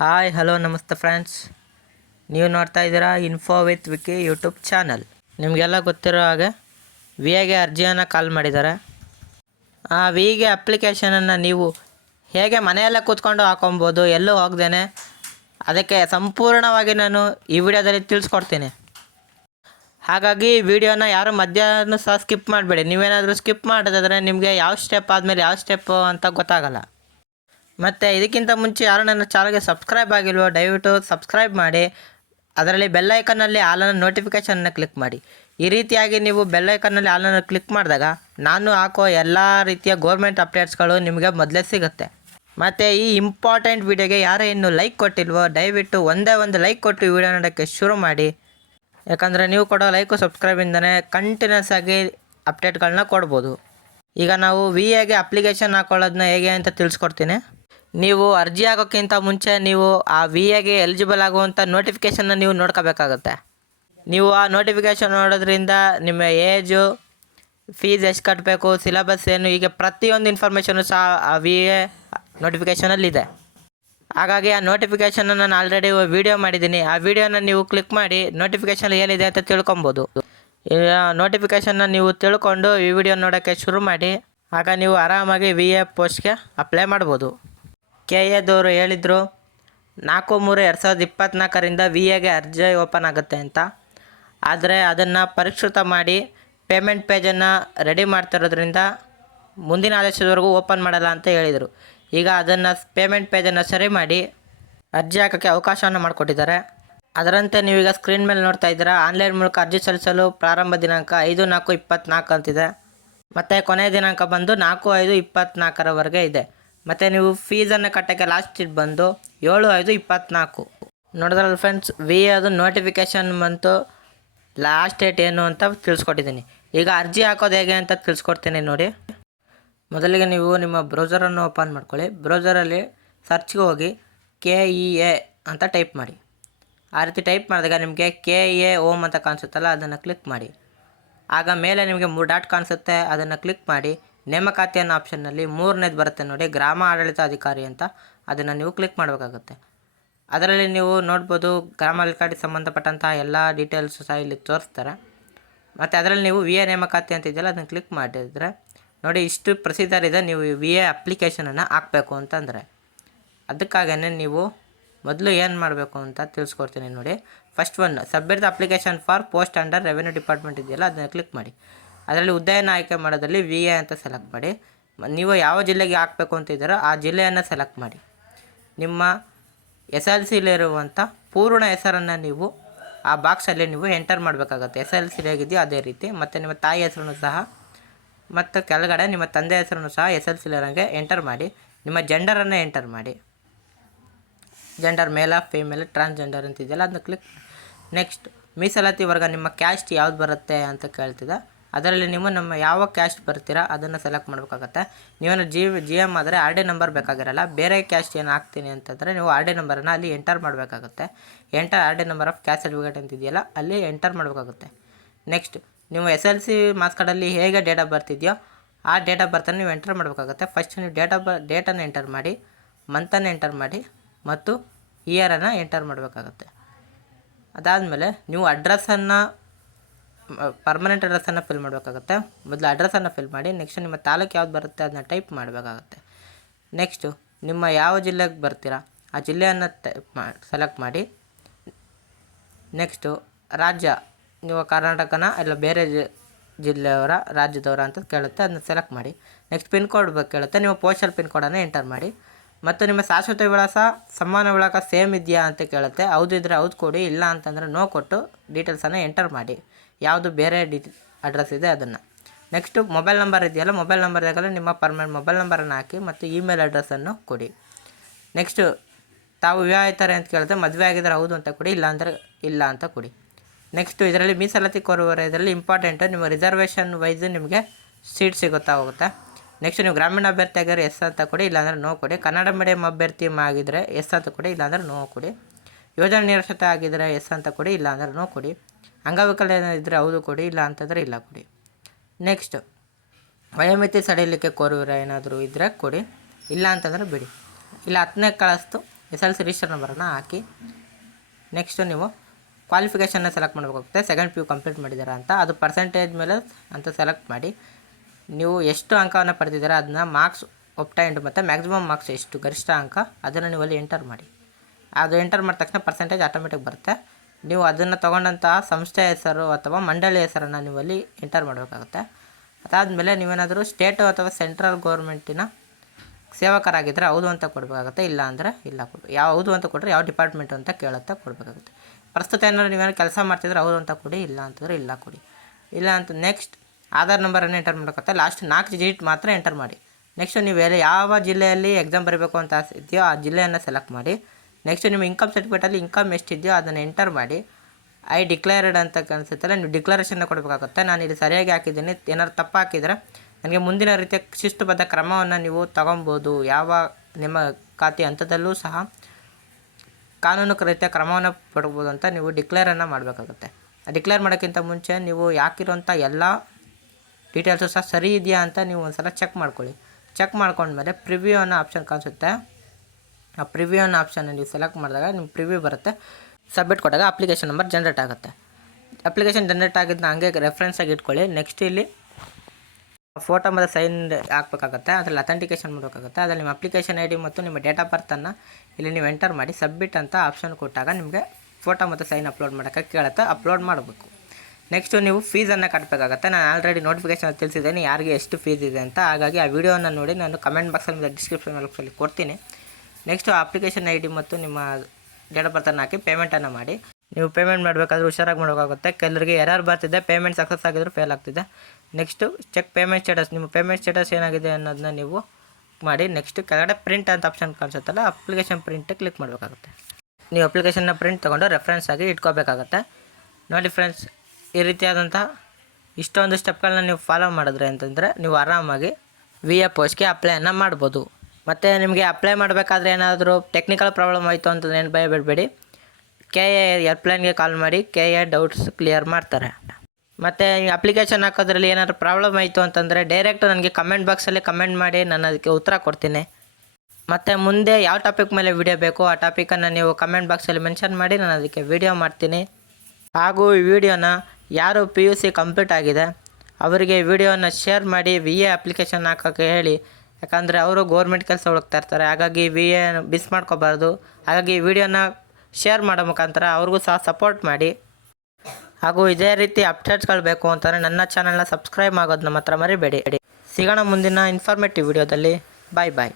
Hi hello ನಮಸ್ತೆ friends. ನೀವು ನೋಡ್ತಾ ಇದ್ದೀರಾ info with Vicky YouTube channel. ನಿಮಗೆಲ್ಲ ಗೊತ್ತಿರೋ ಹಾಗೆ ವಿ ಎಗೆ ಅರ್ಜಿಯನ್ನು ಕಾಲ್ ಮಾಡಿದ್ದಾರೆ. ಆ ವಿ ಎಗೆ ಅಪ್ಲಿಕೇಶನನ್ನು ನೀವು ಹೇಗೆ ಮನೆಯಲ್ಲೇ ಕೂತ್ಕೊಂಡು ಹಾಕೊಬೋದು, ಎಲ್ಲೂ ಹೋಗ್ದೇನೆ. ಅದಕ್ಕೆ ಸಂಪೂರ್ಣವಾಗಿ ನಾನು ಈ ವಿಡಿಯೋದಲ್ಲಿ ತಿಳಿಸ್ಕೊಡ್ತೀನಿ. ಹಾಗಾಗಿ ವಿಡಿಯೋನ ಯಾರು ಮಧ್ಯಾಹ್ನ ಸಹ ಸ್ಕಿಪ್ ಮಾಡಬೇಡಿ. ನೀವೇನಾದರೂ ಸ್ಕಿಪ್ ಮಾಡೋದಾದರೆ ನಿಮಗೆ ಯಾವ ಸ್ಟೆಪ್ ಆದಮೇಲೆ ಯಾವ ಸ್ಟೆಪ್ಪು ಅಂತ ಗೊತ್ತಾಗಲ್ಲ. ಮತ್ತು ಇದಕ್ಕಿಂತ ಮುಂಚೆ ಯಾರು ನನ್ನ ಚಾನಲ್ಗೆ ಸಬ್ಸ್ಕ್ರೈಬ್ ಆಗಿಲ್ವೋ ದಯವಿಟ್ಟು ಸಬ್ಸ್ಕ್ರೈಬ್ ಮಾಡಿ. ಅದರಲ್ಲಿ ಬೆಲ್ಲೈಕನ್ನಲ್ಲಿ ಆಲನ್ನು ನೋಟಿಫಿಕೇಷನ್ನ ಕ್ಲಿಕ್ ಮಾಡಿ. ಈ ರೀತಿಯಾಗಿ ನೀವು ಬೆಲ್ಲೈಕನ್ನಲ್ಲಿ ಆಲನ್ನು ಕ್ಲಿಕ್ ಮಾಡಿದಾಗ ನಾನು ಹಾಕೋ ಎಲ್ಲ ರೀತಿಯ ಗೋರ್ಮೆಂಟ್ ಅಪ್ಡೇಟ್ಸ್ಗಳು ನಿಮಗೆ ಮೊದಲೇ ಸಿಗುತ್ತೆ. ಮತ್ತು ಈ ಇಂಪಾರ್ಟೆಂಟ್ ವಿಡಿಯೋಗೆ ಯಾರು ಇನ್ನೂ ಲೈಕ್ ಕೊಟ್ಟಿಲ್ವೋ ದಯವಿಟ್ಟು ಒಂದೇ ಒಂದು ಲೈಕ್ ಕೊಟ್ಟು ಈ ವಿಡಿಯೋ ನೋಡೋಕ್ಕೆ ಶುರು ಮಾಡಿ. ಯಾಕಂದರೆ ನೀವು ಕೊಡೋ ಲೈಕು ಸಬ್ಸ್ಕ್ರೈಬಿಂದನೇ ಕಂಟಿನ್ಯೂಸ್ ಆಗಿ ಅಪ್ಡೇಟ್ಗಳನ್ನ ಕೊಡ್ಬೋದು. ಈಗ ನಾವು ವಿ ಎಗೆ ಅಪ್ಲಿಕೇಶನ್ ಹಾಕೊಳ್ಳೋದನ್ನ ಹೇಗೆ ಅಂತ ತಿಳಿಸ್ಕೊಡ್ತೀನಿ. ನೀವು ಅರ್ಜಿ ಹಾಕೋಕ್ಕಿಂತ ಮುಂಚೆ ನೀವು ಆ ವಿ ಎಗೆ ಎಲಿಜಿಬಲ್ ಆಗುವಂಥ ನೋಟಿಫಿಕೇಷನ್ನ ನೀವು ನೋಡ್ಕೋಬೇಕಾಗತ್ತೆ. ನೀವು ಆ ನೋಟಿಫಿಕೇಷನ್ ನೋಡೋದ್ರಿಂದ ನಿಮ್ಮ ಏಜು, ಫೀಸ್ ಎಷ್ಟು ಕಟ್ಟಬೇಕು, ಸಿಲೆಬಸ್ ಏನು, ಹೀಗೆ ಪ್ರತಿಯೊಂದು ಇನ್ಫಾರ್ಮೇಷನು ಸಹ ಆ ವಿ ಎ ನೋಟಿಫಿಕೇಷನಲ್ಲಿದೆ. ಹಾಗಾಗಿ ಆ ನೋಟಿಫಿಕೇಷನ್ನ ನಾನು ಆಲ್ರೆಡಿ ವೀಡಿಯೋ ಮಾಡಿದ್ದೀನಿ. ಆ ವಿಡಿಯೋನ ನೀವು ಕ್ಲಿಕ್ ಮಾಡಿ ನೋಟಿಫಿಕೇಷನ್ ಏನಿದೆ ಅಂತ ತಿಳ್ಕೊಬೋದು. ನೋಟಿಫಿಕೇಷನ್ನ ನೀವು ತಿಳ್ಕೊಂಡು ಈ ವಿಡಿಯೋ ನೋಡೋಕ್ಕೆ ಶುರು ಮಾಡಿ. ಆಗ ನೀವು ಆರಾಮಾಗಿ ವಿ ಎ ಪೋಸ್ಟ್ಗೆ ಅಪ್ಲೈ ಮಾಡ್ಬೋದು. ಕೆ ಎದವರು ಹೇಳಿದರು 4/3/2024 ವಿ ಎಗೆ ಅರ್ಜಿ ಓಪನ್ ಆಗುತ್ತೆ ಅಂತ. ಆದರೆ ಅದನ್ನು ಪರಿಷ್ಕೃತ ಮಾಡಿ ಪೇಮೆಂಟ್ ಪೇಜನ್ನು ರೆಡಿ ಮಾಡ್ತಿರೋದ್ರಿಂದ ಮುಂದಿನ ಆದೇಶದವರೆಗೂ ಓಪನ್ ಮಾಡಲ್ಲ ಅಂತ ಹೇಳಿದರು. ಈಗ ಅದನ್ನು ಪೇಮೆಂಟ್ ಪೇಜನ್ನು ಸರಿ ಮಾಡಿ ಅರ್ಜಿ ಹಾಕೋಕ್ಕೆ ಅವಕಾಶವನ್ನು ಮಾಡಿಕೊಟ್ಟಿದ್ದಾರೆ. ಅದರಂತೆ ನೀವೀಗ ಸ್ಕ್ರೀನ್ ಮೇಲೆ ನೋಡ್ತಾ ಇದ್ದೀರಾ. ಆನ್ಲೈನ್ ಮೂಲಕ ಅರ್ಜಿ ಸಲ್ಲಿಸಲು ಪ್ರಾರಂಭ ದಿನಾಂಕ 5/4/24 ಅಂತಿದೆ. ಮತ್ತು ಕೊನೆಯ ದಿನಾಂಕ ಬಂದು 4/5/24 ಇದೆ. ಮತ್ತು ನೀವು ಫೀಸನ್ನು ಕಟ್ಟೋಕ್ಕೆ ಲಾಸ್ಟ್ ಡೇಟ್ ಬಂದು 7/5/24. ನೋಡಿದ್ರಲ್ಲ ಫ್ರೆಂಡ್ಸ್, ವಿ ಅದು ನೋಟಿಫಿಕೇಷನ್ ಬಂತು, ಲಾಸ್ಟ್ ಡೇಟ್ ಏನು ಅಂತ ತಿಳಿಸ್ಕೊಟ್ಟಿದ್ದೀನಿ. ಈಗ ಅರ್ಜಿ ಹಾಕೋದು ಹೇಗೆ ಅಂತ ತಿಳಿಸ್ಕೊಡ್ತೀನಿ ನೋಡಿ. ಮೊದಲಿಗೆ ನೀವು ನಿಮ್ಮ ಬ್ರೌಸರನ್ನು ಓಪನ್ ಮಾಡ್ಕೊಳ್ಳಿ. ಬ್ರೌಸರಲ್ಲಿ ಸರ್ಚ್ಗೆ ಹೋಗಿ KEA ಅಂತ ಟೈಪ್ ಮಾಡಿ. ಆ ರೀತಿ ಟೈಪ್ ಮಾಡಿದಾಗ ನಿಮಗೆ KEA ಹೋಮ್ ಅಂತ ಕಾಣಿಸುತ್ತಲ್ಲ, ಅದನ್ನು ಕ್ಲಿಕ್ ಮಾಡಿ. ಆಗ ಮೇಲೆ ನಿಮಗೆ 3 ಡಾಟ್ ಕಾಣಿಸುತ್ತೆ, ಅದನ್ನು ಕ್ಲಿಕ್ ಮಾಡಿ. ನೇಮಕಾತಿ ಅನ್ನೋ ಆಪ್ಷನ್ನಲ್ಲಿ 3ನೇದು ಬರುತ್ತೆ ನೋಡಿ, ಗ್ರಾಮ ಆಡಳಿತಾಧಿಕಾರಿ ಅಂತ. ಅದನ್ನು ನೀವು ಕ್ಲಿಕ್ ಮಾಡಬೇಕಾಗುತ್ತೆ. ಅದರಲ್ಲಿ ನೀವು ನೋಡ್ಬೋದು ಗ್ರಾಮಾಧಿಕಾರಿಗೆ ಸಂಬಂಧಪಟ್ಟಂಥ ಎಲ್ಲ ಡೀಟೇಲ್ಸು ಸಹ ಇಲ್ಲಿ ತೋರಿಸ್ತಾರೆ. ಮತ್ತು ಅದರಲ್ಲಿ ನೀವು ವಿ ಎ ನೇಮಕಾತಿ ಅಂತ ಇದೆಯಲ್ಲ, ಅದನ್ನು ಕ್ಲಿಕ್ ಮಾಡಿದರೆ ನೋಡಿ ಇಷ್ಟು ಪ್ರೊಸೀಜರ್ ಇದೆ. ನೀವು ವಿ ಎ ಅಪ್ಲಿಕೇಶನನ್ನು ಹಾಕಬೇಕು ಅಂತಂದರೆ ಅದಕ್ಕಾಗೇ ನೀವು ಮೊದಲು ಏನು ಮಾಡಬೇಕು ಅಂತ ತಿಳಿಸ್ಕೊಡ್ತೀನಿ ನೋಡಿ. First one submit the application for post under revenue department ಇದೆಯಲ್ಲ, ಅದನ್ನು ಕ್ಲಿಕ್ ಮಾಡಿ. ಅದರಲ್ಲಿ ಹುದ್ದೆಯನ್ನು ಆಯ್ಕೆ ಮಾಡೋದ್ರಲ್ಲಿ ವಿ ಎ ಅಂತ ಸೆಲೆಕ್ಟ್ ಮಾಡಿ. ನೀವು ಯಾವ ಜಿಲ್ಲೆಗೆ ಹಾಕಬೇಕು ಅಂತಿದ್ದೀರೋ ಆ ಜಿಲ್ಲೆಯನ್ನು ಸೆಲೆಕ್ಟ್ ಮಾಡಿ. ನಿಮ್ಮ SLCಲಿರುವಂಥ ಪೂರ್ಣ ಹೆಸರನ್ನು ನೀವು ಆ ಬಾಕ್ಸಲ್ಲಿ ನೀವು ಎಂಟರ್ ಮಾಡಬೇಕಾಗತ್ತೆ. SLC ಹೇಗಿದೆಯೋ ಅದೇ ರೀತಿ. ಮತ್ತು ನಿಮ್ಮ ತಾಯಿ ಹೆಸರನ್ನು ಸಹ ಮತ್ತು ಕೆಳಗಡೆ ನಿಮ್ಮ ತಂದೆ ಹೆಸರನ್ನು ಸಹ SLCಲಿರೋಂಗೆ ಎಂಟರ್ ಮಾಡಿ. ನಿಮ್ಮ ಜೆಂಡರನ್ನು ಎಂಟರ್ ಮಾಡಿ. ಜೆಂಡರ್ ಮೇಲ, ಫೀಮೇಲ್, ಟ್ರಾನ್ಸ್ಜೆಂಡರ್ ಅಂತಿದೆಯಲ್ಲ, ಅದನ್ನ ಕ್ಲಿಕ್. ನೆಕ್ಸ್ಟ್ ಮೀಸಲಾತಿ ವರ್ಗ ನಿಮ್ಮ ಕ್ಯಾಸ್ಟ್ ಯಾವ್ದು ಬರುತ್ತೆ ಅಂತ ಕೇಳ್ತಿದೆ. ಅದರಲ್ಲಿ ನೀವು ನಮ್ಮ ಯಾವ ಕ್ಯಾಸ್ಟ್ ಬರ್ತೀರಾ ಅದನ್ನು ಸೆಲೆಕ್ಟ್ ಮಾಡಬೇಕಾಗತ್ತೆ. ನೀವೇನು GM ಆದರೆ RD ನಂಬರ್ ಬೇಕಾಗಿರಲ್ಲ. ಬೇರೆ ಕ್ಯಾಸ್ಟ್ ಏನು ಹಾಕ್ತೀನಿ ಅಂತಂದರೆ ನೀವು RD ನಂಬರನ್ನು ಅಲ್ಲಿ ಎಂಟರ್ ಮಾಡಬೇಕಾಗುತ್ತೆ. Enter RD number of caste certificate ಅಂತಿದೆಯಲ್ಲ, ಅಲ್ಲಿ ಎಂಟರ್ ಮಾಡಬೇಕಾಗುತ್ತೆ. ನೆಕ್ಸ್ಟ್ ನೀವು SLC ಮಾರ್ಕ್ಸ್ ಕಾರ್ಡಲ್ಲಿ ಹೇಗೆ ಡೇಟ್ ಆಫ್ ಬರ್ತ್ ಇದೆಯೋ ಆ ಡೇಟ್ ಆಫ್ ಬರ್ತನ್ನು ನೀವು ಎಂಟರ್ ಮಾಡಬೇಕಾಗುತ್ತೆ. ಫಸ್ಟ್ ನೀವು ಡೇಟನ್ನು ಎಂಟರ್ ಮಾಡಿ, ಮಂತನ್ನು ಎಂಟರ್ ಮಾಡಿ ಮತ್ತು ಇಯರನ್ನು ಎಂಟರ್ ಮಾಡಬೇಕಾಗುತ್ತೆ. ಅದಾದಮೇಲೆ ನೀವು ಅಡ್ರೆಸ್ಸನ್ನು, ಪರ್ಮನೆಂಟ್ ಅಡ್ರೆಸ್ಸನ್ನು ಫಿಲ್ ಮಾಡಬೇಕಾಗುತ್ತೆ. ಮೊದಲು ಅಡ್ರೆಸ್ಸನ್ನು ಫಿಲ್ ಮಾಡಿ. ನೆಕ್ಸ್ಟ್ ನಿಮ್ಮ ತಾಲೂಕು ಯಾವ್ದು ಬರುತ್ತೆ ಅದನ್ನ ಟೈಪ್ ಮಾಡಬೇಕಾಗುತ್ತೆ. ನೆಕ್ಸ್ಟು ನಿಮ್ಮ ಯಾವ ಜಿಲ್ಲೆಗೆ ಬರ್ತೀರಾ ಆ ಜಿಲ್ಲೆಯನ್ನು ಸೆಲೆಕ್ಟ್ ಮಾಡಿ. ನೆಕ್ಸ್ಟು ರಾಜ್ಯ, ನೀವು ಕರ್ನಾಟಕನ ಇಲ್ಲ ಬೇರೆ ಜಿಲ್ಲೆಯವರ, ರಾಜ್ಯದವರ ಅಂತ ಕೇಳುತ್ತೆ, ಅದನ್ನ ಸೆಲೆಕ್ಟ್ ಮಾಡಿ. ನೆಕ್ಸ್ಟ್ ಪಿನ್ ಕೋಡ್ ಕೇಳುತ್ತೆ, ನೀವು ಪೋಸ್ಟಲ್ ಪಿನ್ ಕೋಡನ್ನು ಎಂಟರ್ ಮಾಡಿ. ಮತ್ತು ನಿಮ್ಮ ಶಾಶ್ವತ ವಿಳಾಸ, ಸಮಾನ ವಿಳಾಸ ಸೇಮ್ ಇದೆಯಾ ಅಂತ ಕೇಳುತ್ತೆ. ಹೌದು ಇದ್ದರೆ ಹೌದು ಕೊಡಿ, ಇಲ್ಲ ಅಂತಂದರೆ ನೋ ಕೊಟ್ಟು ಡೀಟೇಲ್ಸನ್ನು ಎಂಟರ್ ಮಾಡಿ. ಯಾವುದು ಬೇರೆ ಅಡ್ರೆಸ್ ಇದೆ ಅದನ್ನು. ನೆಕ್ಸ್ಟು ಮೊಬೈಲ್ ನಂಬರ್ ಇದೆಯಲ್ಲ, ಮೊಬೈಲ್ ನಂಬರ್ದಾಗಲೇ ನಿಮ್ಮ ಪರ್ಮನೆಂಟ್ ಮೊಬೈಲ್ ನಂಬರನ್ನು ಹಾಕಿ ಮತ್ತು ಇಮೇಲ್ ಅಡ್ರೆಸ್ಸನ್ನು ಕೊಡಿ. ನೆಕ್ಸ್ಟು ತಾವು ವಿವಾಹಿತರೆ ಅಂತ ಕೇಳುತ್ತೆ, ಮದುವೆ ಆಗಿದ್ದರೆ ಹೌದು ಅಂತ ಕೊಡಿ, ಇಲ್ಲ ಅಂದರೆ ಇಲ್ಲ ಅಂತ ಕೊಡಿ. ನೆಕ್ಸ್ಟು ಇದರಲ್ಲಿ ಮೀಸಲಾತಿ ಕೋರುವವರ ಇದರಲ್ಲಿ ಇಂಪಾರ್ಟೆಂಟು ನಿಮ್ಮ ರಿಸರ್ವೇಷನ್ ವೈಸ್ ನಿಮಗೆ ಸೀಟ್ ಸಿಗುತ್ತಾ ಹೋಗುತ್ತೆ. ನೆಕ್ಸ್ಟ್ ನೀವು ಗ್ರಾಮೀಣ ಅಭ್ಯರ್ಥಿ ಆಗಿದ್ರೆ ಎಸ್ ಅಂತ ಕೊಡಿ, ಇಲ್ಲಾಂದರೆ ನೋ ಕೊಡಿ. ಕನ್ನಡ ಮೀಡಿಯಮ್ ಅಭ್ಯರ್ಥಿ ಆಗಿದ್ದರೆ ಎಸ್ ಅಂತ ಕೊಡಿ, ಇಲ್ಲಾಂದರೆ ನೋ ಕೊಡಿ. ಯೋಜನೆ ನಿರಕ್ಷತೆ ಆಗಿದ್ದರೆ ಎಸ್ ಅಂತ ಕೊಡಿ, ಇಲ್ಲಾಂದರೆ ನೋ ಕೊಡಿ. ಅಂಗವಿಕಲ ಇದ್ದರೆ ಹೌದು ಕೊಡಿ, ಇಲ್ಲ ಅಂತಂದರೆ ಇಲ್ಲ ಕೊಡಿ. ನೆಕ್ಸ್ಟ್ ವಯೋಮಿತಿ ಸಡಿಲಿಕ್ಕೆ ಕೋರುವರ ಏನಾದರೂ ಇದ್ದರೆ ಕೊಡಿ, ಇಲ್ಲ ಅಂತಂದರೆ ಬಿಡಿ. ಇಲ್ಲ 10ನೇ ಕ್ಲಾಸ್ದು SLC ರಿಜಿಸ್ಟರ್ ನಂಬರನ್ನು ಹಾಕಿ ನೆಕ್ಸ್ಟು ನೀವು ಕ್ವಾಲಿಫಿಕೇಷನ್ನ ಸೆಲೆಕ್ಟ್ ಮಾಡಬೇಕಾಗುತ್ತೆ. ಸೆಕೆಂಡ್ PU ಕಂಪ್ಲೀಟ್ ಮಾಡಿದ್ದೀರಾ ಅಂತ, ಅದು ಪರ್ಸೆಂಟೇಜ್ ಮೇಲೆ ಅಂತ ಸೆಲೆಕ್ಟ್ ಮಾಡಿ ನೀವು ಎಷ್ಟು ಅಂಕವನ್ನು ಪಡೆದಿದ್ದೀರಾ ಅದನ್ನ ಮಾರ್ಕ್ಸ್ ಒಪ್ಟೈನ್ಡ್ ಮತ್ತು ಮ್ಯಾಕ್ಸಿಮಮ್ ಮಾರ್ಕ್ಸ್ ಎಷ್ಟು ಗರಿಷ್ಠ ಅಂಕ ಅದನ್ನು ನೀವು ಅಲ್ಲಿ ಎಂಟರ್ ಮಾಡಿ. ಅದು ಎಂಟರ್ ಮಾಡಿದ ತಕ್ಷಣ ಪರ್ಸೆಂಟೇಜ್ ಆಟೋಮೆಟಿಕ್ ಬರುತ್ತೆ. ನೀವು ಅದನ್ನು ತೊಗೊಂಡಂತಹ ಸಂಸ್ಥೆ ಹೆಸರು ಅಥವಾ ಮಂಡಳಿ ಹೆಸರನ್ನು ನೀವು ಅಲ್ಲಿ ಎಂಟರ್ ಮಾಡಬೇಕಾಗುತ್ತೆ. ಅದಾದಮೇಲೆ ನೀವೇನಾದರೂ ಸ್ಟೇಟು ಅಥವಾ ಸೆಂಟ್ರಲ್ ಗೌರ್ಮೆಂಟಿನ ಸೇವಕರಾಗಿದ್ದರೆ ಹೌದು ಅಂತ ಕೊಡಬೇಕಾಗುತ್ತೆ, ಇಲ್ಲ ಅಂದರೆ ಇಲ್ಲ ಕೊಡಬೇಕು. ಹೌದು ಅಂತ ಕೊಟ್ಟರೆ ಯಾವ ಡಿಪಾರ್ಟ್ಮೆಂಟು ಅಂತ ಕೇಳುತ್ತಾ ಕೊಡಬೇಕಾಗುತ್ತೆ. ಪ್ರಸ್ತುತ ಏನಾದ್ರು ನೀವೇನು ಕೆಲಸ ಮಾಡ್ತಿದ್ರೆ ಹೌದು ಅಂತ ಕೊಡಿ, ಇಲ್ಲ ಅಂತಂದರೆ ಇಲ್ಲ ಕೊಡಿ. ಇಲ್ಲ ಅಂತ ನೆಕ್ಸ್ಟ್ ಆಧಾರ್ ನಂಬರನ್ನು ಎಂಟರ್ ಮಾಡಬೇಕಾಗುತ್ತೆ. ಲಾಸ್ಟ್ 4 ಡಿಜಿಟ್ ಮಾತ್ರ ಎಂಟರ್ ಮಾಡಿ. ನೆಕ್ಸ್ಟು ನೀವು ಯಾವ ಜಿಲ್ಲೆಯಲ್ಲಿ ಎಕ್ಸಾಮ್ ಬರೀಬೇಕು ಅಂತ ಇದೆಯೋ ಆ ಜಿಲ್ಲೆಯನ್ನು ಸೆಲೆಕ್ಟ್ ಮಾಡಿ. ನೆಕ್ಸ್ಟು ನಿಮ್ಮ ಇನ್ಕಮ್ ಸರ್ಟಿಫಿಕೇಟಲ್ಲಿ ಇನ್ಕಮ್ ಎಷ್ಟಿದೆಯೋ ಅದನ್ನು ಎಂಟರ್ ಮಾಡಿ. ಐ ಡಿಕ್ಲೇರ್ಡ್ ಅಂತ ಕಾಣಿಸುತ್ತಲ್ಲ, ನೀವು ಡಿಕ್ಲರೇಷನ್ನ ಕೊಡಬೇಕಾಗುತ್ತೆ. ನಾನು ಇಲ್ಲಿ ಸರಿಯಾಗಿ ಹಾಕಿದ್ದೀನಿ, ಏನಾದ್ರು ತಪ್ಪು ಹಾಕಿದರೆ ನನಗೆ ಮುಂದಿನ ರೀತಿಯ ಶಿಸ್ತುಬದ್ಧ ಕ್ರಮವನ್ನು ನೀವು ತಗೊಬೋದು. ಯಾವ ನಿಮ್ಮ ಖಾತೆ ಹಂತದಲ್ಲೂ ಸಹ ಕಾನೂನು ರೀತಿಯ ಕ್ರಮವನ್ನು ಪಡ್ಬೋದು ಅಂತ ನೀವು ಡಿಕ್ಲೇರನ್ನು ಮಾಡಬೇಕಾಗುತ್ತೆ. ಡಿಕ್ಲೇರ್ ಮಾಡೋಕ್ಕಿಂತ ಮುಂಚೆ ನೀವು ಹಾಕಿರೋಂಥ ಎಲ್ಲ ಡೀಟೇಲ್ಸು ಸಹ ಸರಿ ಇದೆಯಾ ಅಂತ ನೀವು ಒಂದು ಸಲ ಚೆಕ್ ಮಾಡ್ಕೊಳ್ಳಿ. ಚೆಕ್ ಮಾಡ್ಕೊಂಡ್ಮೇಲೆ ಪ್ರಿವ್ಯೂ ಅನ್ನೋ ಆಪ್ಷನ್ ಕಾಣಿಸುತ್ತೆ. ಆ ಪ್ರಿವ್ಯೂ ಅನ್ನೋ ಆಪ್ಷನ್ನ ನೀವು ಸೆಲೆಕ್ಟ್ ಮಾಡಿದಾಗ ನಿಮ್ಮ ಪ್ರಿವ್ಯೂ ಬರುತ್ತೆ. ಸಬ್ಮಿಟ್ ಕೊಟ್ಟಾಗ ಅಪ್ಲಿಕೇಶನ್ ನಂಬರ್ ಜನ್ರೇಟ್ ಆಗುತ್ತೆ. ಅಪ್ಲಿಕೇಶನ್ ಜನ್ರೇಟ್ ಆಗಿದ್ದನ್ನ ಹಂಗೆ ರೆಫರೆನ್ಸಾಗಿ ಇಟ್ಕೊಳ್ಳಿ. ನೆಕ್ಸ್ಟ್ ಇಲ್ಲಿ ಫೋಟೋ ಮತ್ತು ಸೈನ್ ಹಾಕಬೇಕಾಗುತ್ತೆ. ಅದರಲ್ಲಿ ಅಥೆಂಟಿಕೇಷನ್ ಮಾಡಬೇಕಾಗುತ್ತೆ. ಅದರಲ್ಲಿ ನಿಮ್ಮ ಅಪ್ಲಿಕೇಶನ್ ID ಮತ್ತು ನಿಮ್ಮ ಡೇಟ್ ಆಫ್ ಬರ್ತನ್ನು ಇಲ್ಲಿ ನೀವು ಎಂಟರ್ ಮಾಡಿ ಸಬ್ಮಿಟ್ ಅಂತ ಆಪ್ಷನ್ ಕೊಟ್ಟಾಗ ನಿಮಗೆ ಫೋಟೋ ಮತ್ತು ಸೈನ್ ಅಪ್ಲೋಡ್ ಮಾಡೋಕ್ಕೆ ಕೇಳುತ್ತೆ. ಅಪ್ಲೋಡ್ ಮಾಡಬೇಕು. ನೆಕ್ಸ್ಟು ನೀವು ಫೀಸನ್ನು ಕಟ್ಟಬೇಕಾಗತ್ತೆ. ನಾನು ಆಲ್ರೆಡಿ ನೋಟಿಫಿಕೇಷನ್ ತಿಳಿಸಿದ್ದೇನೆ ಯಾರಿಗೆ ಎಷ್ಟು ಫೀಸ್ ಇದೆ ಅಂತ. ಹಾಗಾಗಿ ಆ ವಿಡಿಯೋನ ನೋಡಿ ನಾನು ಕಮೆಂಟ್ ಬಾಕ್ಸಲ್ಲಿ ಮತ್ತು ಡಿಸ್ಕ್ರಿಪ್ಷನ್ ಬಾಕ್ಸಲ್ಲಿ ಕೊಡ್ತೀನಿ. ನೆಕ್ಸ್ಟು ಅಪ್ಲಿಕೇಶನ್ ID ಮತ್ತು ನಿಮ್ಮ ಡೇಟ್ ಆಫ್ ಬರ್ತನ್ನು ಹಾಕಿ ಪೇಮೆಂಟನ್ನು ಮಾಡಿ. ನೀವು ಪೇಮೆಂಟ್ ಮಾಡಬೇಕಾದ್ರೆ ಹುಷಾರಾಗಿ ಮಾಡಬೇಕಾಗುತ್ತೆ. ಕೆಲವರಿಗೆ ಎರರ್ ಬರ್ತಿದೆ, ಪೇಮೆಂಟ್ ಸಕ್ಸಸ್ ಆಗಿದ್ರು ಫೇಲ್ ಆಗ್ತಿದೆ. ನೆಕ್ಸ್ಟು ಚೆಕ್ ಪೇಮೆಂಟ್ ಸ್ಟೇಟಸ್, ನಿಮ್ಮ ಪೇಮೆಂಟ್ ಸ್ಟೇಟಸ್ ಏನಾಗಿದೆ ಅನ್ನೋದನ್ನ ನೀವು ಮಾಡಿ. ನೆಕ್ಸ್ಟ್ ಕೆಳಗಡೆ ಪ್ರಿಂಟ್ ಅಂತ ಆಪ್ಷನ್ ಕಾಣಿಸುತ್ತಲ್ಲ, ಅಪ್ಲಿಕೇಶನ್ ಪ್ರಿಂಟ್ ಕ್ಲಿಕ್ ಮಾಡಬೇಕಾಗುತ್ತೆ. ನೀವು ಅಪ್ಲಿಕೇಶನ್ನ ಪ್ರಿಂಟ್ ತೊಗೊಂಡು ರೆಫರೆನ್ಸ್ ಆಗಿ ಇಟ್ಕೋಬೇಕಾಗತ್ತೆ. ನೋಡಿ ಫ್ರೆಂಡ್ಸ್, ಈ ರೀತಿಯಾದಂಥ ಇಷ್ಟೊಂದು ಸ್ಟೆಪ್ಗಳನ್ನ ನೀವು ಫಾಲೋ ಮಾಡಿದ್ರೆ ಅಂತಂದರೆ ನೀವು ಆರಾಮಾಗಿ VA ಪೋಸ್ಟ್ಗೆ ಅಪ್ಲೈಯನ್ನು ಮಾಡ್ಬೋದು. ಮತ್ತು ನಿಮಗೆ ಅಪ್ಲೈ ಮಾಡಬೇಕಾದ್ರೆ ಏನಾದರೂ ಟೆಕ್ನಿಕಲ್ ಪ್ರಾಬ್ಲಮ್ ಆಯಿತು ಅಂತಂದ್ರೆ ಏನು ಭಯಬೇಡಬೇಡಿ. KA ಹೆಲ್ಪ್ಲೈನ್ಗೆ ಕಾಲ್ ಮಾಡಿ, KA ಡೌಟ್ಸ್ ಕ್ಲಿಯರ್ ಮಾಡ್ತಾರೆ. ಮತ್ತು ಅಪ್ಲಿಕೇಶನ್ ಹಾಕೋದ್ರಲ್ಲಿ ಏನಾದರೂ ಪ್ರಾಬ್ಲಮ್ ಆಯಿತು ಅಂತಂದರೆ ಡೈರೆಕ್ಟ್ ನನಗೆ ಕಮೆಂಟ್ ಬಾಕ್ಸಲ್ಲಿ ಕಮೆಂಟ್ ಮಾಡಿ, ನಾನು ಅದಕ್ಕೆ ಉತ್ತರ ಕೊಡ್ತೀನಿ. ಮತ್ತು ಮುಂದೆ ಯಾವ ಟಾಪಿಕ್ ಮೇಲೆ ವಿಡಿಯೋ ಬೇಕೋ ಆ ಟಾಪಿಕನ್ನು ನೀವು ಕಮೆಂಟ್ ಬಾಕ್ಸಲ್ಲಿ ಮೆನ್ಷನ್ ಮಾಡಿ, ನಾನು ಅದಕ್ಕೆ ವಿಡಿಯೋ ಮಾಡ್ತೀನಿ. ಹಾಗೂ ಈ ವಿಡಿಯೋನ ಯಾರು PUC ಕಂಪ್ಲೀಟ್ ಆಗಿದೆ ಅವರಿಗೆ ವಿಡಿಯೋನ ಶೇರ್ ಮಾಡಿ VA ಅಪ್ಲಿಕೇಶನ್ ಹಾಕೋಕ್ಕೆ ಹೇಳಿ. ಯಾಕಂದರೆ ಅವರು ಗೌರ್ಮೆಂಟ್ ಕೆಲಸ ಹುಡುಕ್ತಾ ಇರ್ತಾರೆ. ಹಾಗಾಗಿ VA ಮಿಸ್ ಮಾಡ್ಕೋಬಾರ್ದು. ಹಾಗಾಗಿ ಈ ವಿಡಿಯೋನ ಶೇರ್ ಮಾಡೋ ಮುಖಾಂತರ ಅವ್ರಿಗೂ ಸಹ ಸಪೋರ್ಟ್ ಮಾಡಿ. ಹಾಗೂ ಇದೇ ರೀತಿ ಅಪ್ಡೇಟ್ಸ್ಗಳು ಬೇಕು ಅಂತಂದರೆ ನನ್ನ ಚಾನಲ್ನ ಸಬ್ಸ್ಕ್ರೈಬ್ ಆಗೋದನ್ನ ಮಾತ್ರ ಮರಿಬೇಡಿ. ಸಿಗೋಣ ಮುಂದಿನ ಇನ್ಫಾರ್ಮೇಟಿವ್ ವಿಡಿಯೋದಲ್ಲಿ. ಬಾಯ್ ಬಾಯ್.